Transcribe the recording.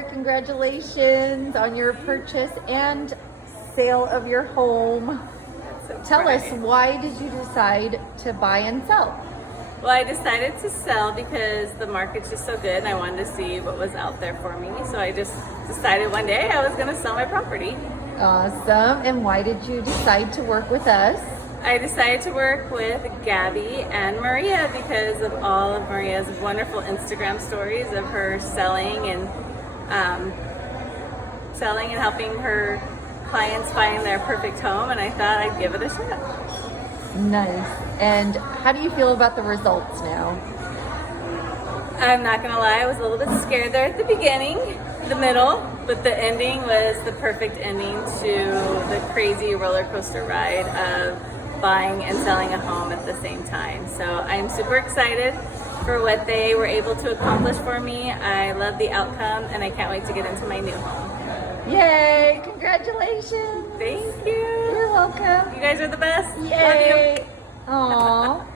Heather, congratulations on your purchase and sale of your home. Tell us, why did you decide to buy and sell? Well, I decided to sell because the market's just so good and I wanted to see what was out there for me. So I just decided one day I was going to sell my property. Awesome. And why did you decide to work with us? I decided to work with Gabby and Maria because of all of Maria's wonderful Instagram stories of her selling and helping her clients find their perfect home, and I thought I'd give it a shot. Nice. And how do you feel about the results now? I'm not gonna lie, I was a little bit scared there at the beginning, the middle, but the ending was the perfect ending to the crazy roller coaster ride of buying and selling a home at the same time. So I'm super excited for what they were able to accomplish for me. I love the outcome and I can't wait to get into my new home. Yay! Congratulations! Thank you. You're welcome. You guys are the best. Yay! Love you. Aww.